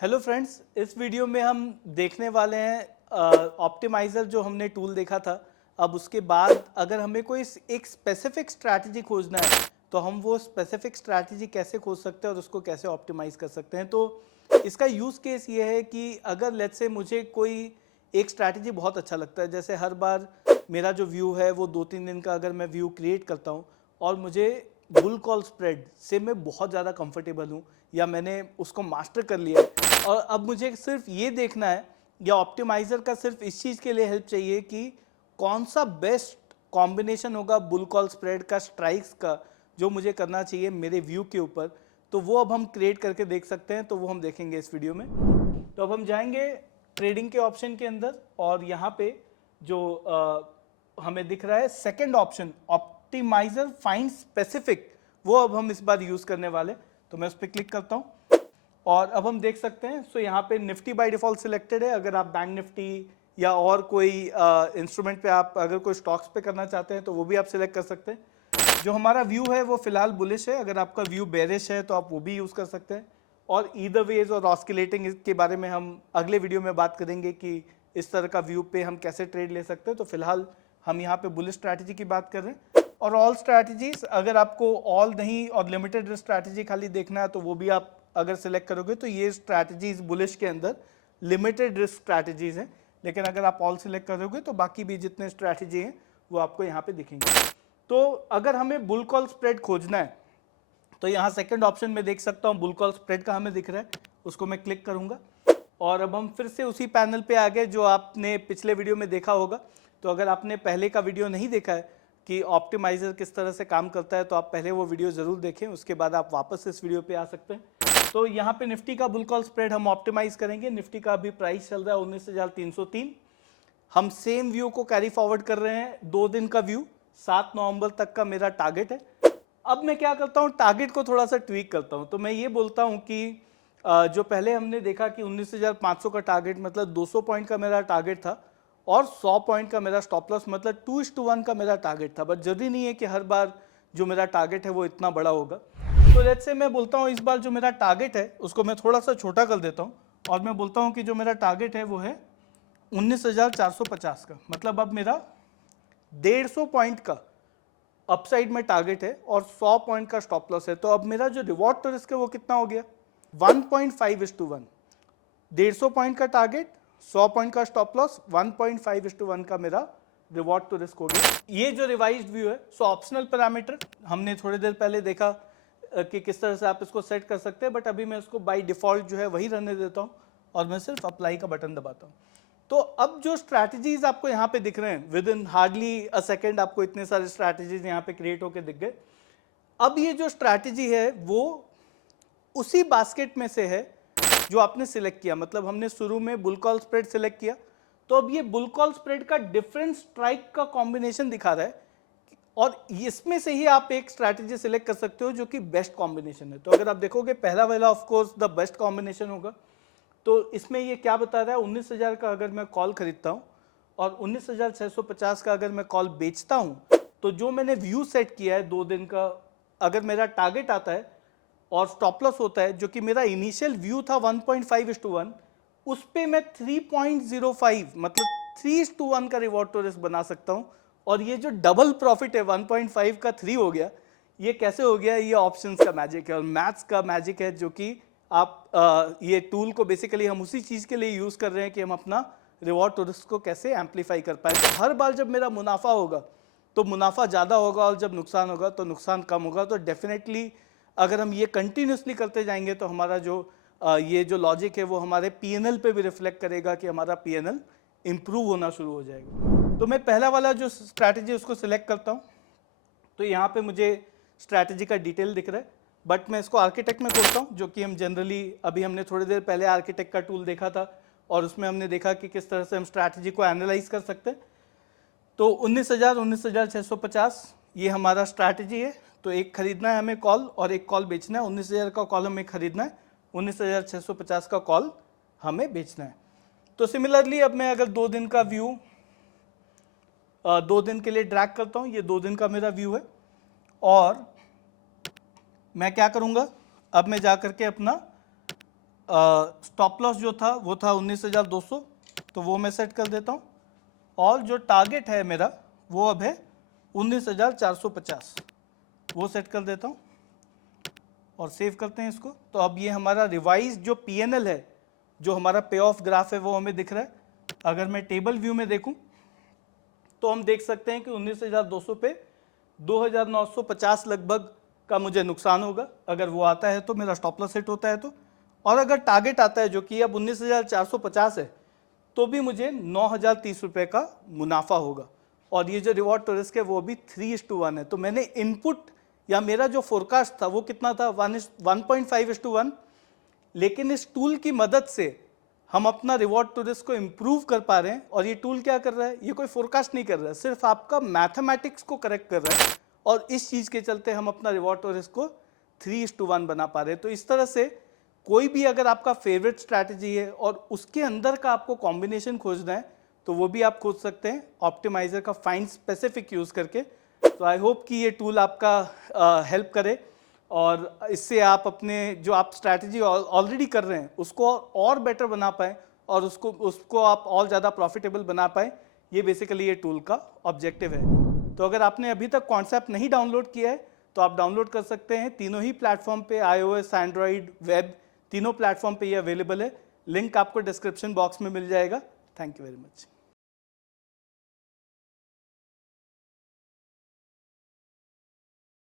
Hello friends, इस video में हम देखने वाले हैं ऑप्टिमाइज़र जो हमने टूल देखा था। अब उसके बाद अगर हमें कोई एक स्पेसिफिक स्ट्रैटेजी खोजना है तो हम वो स्पेसिफिक स्ट्रैटेजी कैसे खोज सकते हैं और उसको कैसे ऑप्टिमाइज़ कर सकते हैं। तो इसका यूज़ केस ये है कि अगर लेट्स से मुझे कोई एक स्ट्रैटेजी बहुत अच्छा लगता है, जैसे हर बार मेरा जो व्यू है वो 2-3 दिन का अगर मैं व्यू क्रिएट करता हूँ और मुझे बुल कॉल स्प्रेड से मैं बहुत ज़्यादा कंफर्टेबल हूँ या मैंने उसको मास्टर कर लिया है और अब मुझे सिर्फ ये देखना है या ऑप्टिमाइज़र का सिर्फ इस चीज़ के लिए हेल्प चाहिए कि कौन सा बेस्ट कॉम्बिनेशन होगा बुल कॉल स्प्रेड का, स्ट्राइक्स का, जो मुझे करना चाहिए मेरे व्यू के ऊपर। तो वो अब हम क्रिएट करके देख सकते हैं, तो वो हम देखेंगे इस वीडियो में। तो अब हम जाएंगे ट्रेडिंग के ऑप्शन के अंदर और यहाँ पे जो हमें दिख रहा है second option optimizer find specific, वो अब हम इस बार यूज़ करने वाले। तो मैं उस पर क्लिक करता हूँ और अब हम देख सकते हैं। सो यहाँ पे निफ्टी बाय डिफॉल्ट सिलेक्टेड है। अगर आप बैंक निफ्टी या और कोई इंस्ट्रूमेंट पे आप अगर कोई स्टॉक्स पे करना चाहते हैं तो वो भी आप सिलेक्ट कर सकते हैं। जो हमारा व्यू है वो फिलहाल बुलिश है। अगर आपका व्यू बेरिश है तो आप वो भी यूज़ कर सकते हैं। और ईदर वेज और ऑस्किलेटिंग के बारे में हम अगले वीडियो में बात करेंगे कि इस तरह का व्यू पे हम कैसे ट्रेड ले सकते हैं। तो फिलहाल हम यहाँ पे बुलिश स्ट्रैटेजी की बात कर रहे हैं। और ऑल स्ट्रैटेजीज, अगर आपको ऑल नहीं और लिमिटेड रिस्क स्ट्रैटेजी खाली देखना है तो वो भी आप अगर सिलेक्ट करोगे तो ये स्ट्रैटेजीज बुलिश के अंदर लिमिटेड रिस्क स्ट्रैटेजीज हैं। लेकिन अगर आप ऑल सिलेक्ट करोगे तो बाकी भी जितने स्ट्रैटेजी हैं वो आपको यहाँ पे दिखेंगे। तो अगर हमें बुल कॉल स्प्रेड खोजना है तो यहाँ सेकंड ऑप्शन में देख सकता हूँ बुल कॉल स्प्रेड का हमें दिख रहा है, उसको मैं क्लिक करूँगा और अब हम फिर से उसी पैनल पे आ गए जो आपने पिछले वीडियो में देखा होगा। तो अगर आपने पहले का वीडियो नहीं देखा है कि ऑप्टिमाइज़र किस तरह से काम करता है तो आप पहले वो वीडियो ज़रूर देखें, उसके बाद आप वापस इस वीडियो पे आ सकते हैं। तो यहाँ पे निफ्टी का बुल कॉल स्प्रेड हम ऑप्टिमाइज़ करेंगे। निफ्टी का अभी प्राइस चल रहा है 19,303। हम सेम व्यू को कैरी फॉरवर्ड कर रहे हैं, 2 दिन का व्यू, 7 नवंबर तक का मेरा टारगेट है। अब मैं क्या करता हूँ, टारगेट को थोड़ा सा ट्वीक करता हूँ। तो मैं ये बोलता हूँ कि जो पहले हमने देखा कि 19,500 का टारगेट मतलब 200 पॉइंट का मेरा टारगेट था और 100 पॉइंट का मेरा स्टॉप लॉस मतलब 2:1 का मेरा टारगेट था। बट जरूरी नहीं है कि हर बार जो मेरा टारगेट है वो इतना बड़ा होगा। तो लेट्स से मैं बोलता हूँ इस बार जो मेरा टारगेट है उसको मैं थोड़ा सा छोटा कर देता हूँ और मैं बोलता हूँ कि जो मेरा टारगेट है वो है 19,450 का। मतलब अब मेरा 150 पॉइंट का अपसाइड में टारगेट है और 100 पॉइंट का स्टॉप लॉस है। तो अब मेरा जो रिवॉर्ड टू रिस्क है वो कितना हो गया, 1.5:1। 150 पॉइंट का टारगेट, 100 पॉइंट का स्टॉप लॉस, 1.5:1 का मेरा रिवॉर्ड टू रिस्क हो गया। ये जो रिवाइज्ड व्यू है, सो ऑप्शनल पैरामीटर हमने थोड़ी देर पहले देखा कि किस तरह से आप इसको सेट कर सकते हैं, बट अभी मैं इसको बाय डिफॉल्ट जो है वही रहने देता हूँ और मैं सिर्फ अप्लाई का बटन दबाता हूँ। तो अब जो स्ट्रैटेजीज आपको यहाँ पे दिख रहे हैं, with in hardly a second आपको इतने सारे स्ट्रैटेजीज यहाँ पे क्रिएट होकर दिख गए। अब ये जो स्ट्रैटेजी है वो उसी बास्केट में से है जो आपने सिलेक्ट किया। मतलब हमने शुरू में बुल कॉल स्प्रेड सिलेक्ट किया, तो अब ये बुल कॉल स्प्रेड का डिफरेंट स्ट्राइक का कॉम्बिनेशन दिखा रहा है और इसमें से ही आप एक स्ट्रैटेजी सिलेक्ट कर सकते हो जो कि बेस्ट कॉम्बिनेशन है। तो अगर आप देखोगे पहला वाला of course the best combination होगा। तो इसमें ये क्या बता रहा है, 19,000 का अगर मैं कॉल खरीदता हूँ और 19,650 का अगर मैं कॉल बेचता हूँ तो जो मैंने व्यू सेट किया है 2 दिन का, अगर मेरा टारगेट आता है और स्टॉप लॉस होता है जो कि मेरा इनिशियल व्यू था 1.5:1, उस पे मैं 3.05 मतलब 3:1 का रिवॉर्ड टू रिस्क बना सकता हूँ। और ये जो डबल प्रॉफिट है 1.5 का 3 हो गया, ये कैसे हो गया, ये ऑप्शंस का मैजिक है और मैथ्स का मैजिक है, जो कि आप ये टूल को बेसिकली हम उसी चीज़ के लिए यूज़ कर रहे हैं कि हम अपना रिवॉर्ड टू रिस्क को कैसे एम्पलीफाई कर पाए। तो हर बार जब मेरा मुनाफा होगा तो मुनाफा ज़्यादा होगा और जब नुकसान होगा तो नुकसान कम होगा। तो डेफिनेटली अगर हम ये कंटिन्यूसली करते जाएंगे तो हमारा जो ये जो लॉजिक है वो हमारे पीएनएल पे भी रिफ्लेक्ट करेगा कि हमारा पीएनएल इंप्रूव होना शुरू हो जाएगा। तो मैं पहला वाला जो स्ट्रैटेजी उसको सिलेक्ट करता हूँ। तो यहाँ पे मुझे स्ट्रैटेजी का डिटेल दिख रहा है, बट मैं इसको आर्किटेक्ट में खोलता हूँ, जो कि हम जनरली अभी हमने थोड़ी देर पहले आर्किटेक्ट का टूल देखा था और उसमें हमने देखा कि किस तरह से हम स्ट्रैटेजी को एनालाइज कर सकते हैं। तो 19,650 ये हमारा स्ट्रैटेजी है। तो एक खरीदना है हमें कॉल और एक कॉल बेचना है। 19,000 का कॉल हमें खरीदना है, 19,650 का कॉल हमें बेचना है। तो सिमिलरली अब मैं अगर 2 दिन का व्यू 2 दिन के लिए ड्रैग करता हूँ, ये 2 दिन का मेरा व्यू है और मैं क्या करूँगा, अब मैं जा करके अपना स्टॉप लॉस जो था वो था 19,200, तो वो मैं सेट कर देता हूँ। और जो टारगेट है मेरा वो अब है 19,450, वो सेट कर देता हूँ और सेव करते हैं इसको। तो अब ये हमारा रिवाइज जो पीएनएल है, जो हमारा पे ऑफ ग्राफ है, वो हमें दिख रहा है। अगर मैं टेबल व्यू में देखूं तो हम देख सकते हैं कि 19,200 पे 2,950 लगभग का मुझे नुकसान होगा। अगर वो आता है तो मेरा स्टॉप लॉस सेट होता है तो, और अगर टारगेट आता है जो कि अब 19,450 है, तो भी मुझे 9,030 रुपये का मुनाफा होगा। और ये जो रिवॉर्ड टू रिस्क है वो भी 3:1 है। तो मैंने इनपुट या मेरा जो फोरकास्ट था वो कितना था, 1.5:1, लेकिन इस टूल की मदद से हम अपना रिवॉर्ड टू रिस्क को इम्प्रूव कर पा रहे हैं। और ये टूल क्या कर रहा है, ये कोई फोरकास्ट नहीं कर रहा है, सिर्फ आपका मैथमेटिक्स को करेक्ट कर रहा है, और इस चीज़ के चलते हम अपना रिवॉर्ड टू रिस्क को 3:1 बना पा रहे हैं। तो इस तरह से कोई भी अगर आपका फेवरेट स्ट्रैटेजी है और उसके अंदर का आपको कॉम्बिनेशन खोजना है तो वो भी आप खोज सकते हैं ऑप्टिमाइजर का फाइंड स्पेसिफिक यूज़ करके। तो आई होप कि ये टूल आपका हेल्प करे और इससे आप अपने जो आप स्ट्रैटेजी ऑलरेडी कर रहे हैं उसको और बेटर बना पाएँ और उसको आप और ज़्यादा प्रॉफिटेबल बना पाएँ। ये बेसिकली ये टूल का ऑब्जेक्टिव है। तो अगर आपने अभी तक कॉन्सेप्ट नहीं डाउनलोड किया है तो आप डाउनलोड कर सकते हैं तीनों ही प्लेटफॉर्म पे, iOS, एंड्रॉइड, वेब, तीनों प्लेटफॉर्म पे ये अवेलेबल है। लिंक आपको डिस्क्रिप्शन बॉक्स में मिल जाएगा। Thank you very much.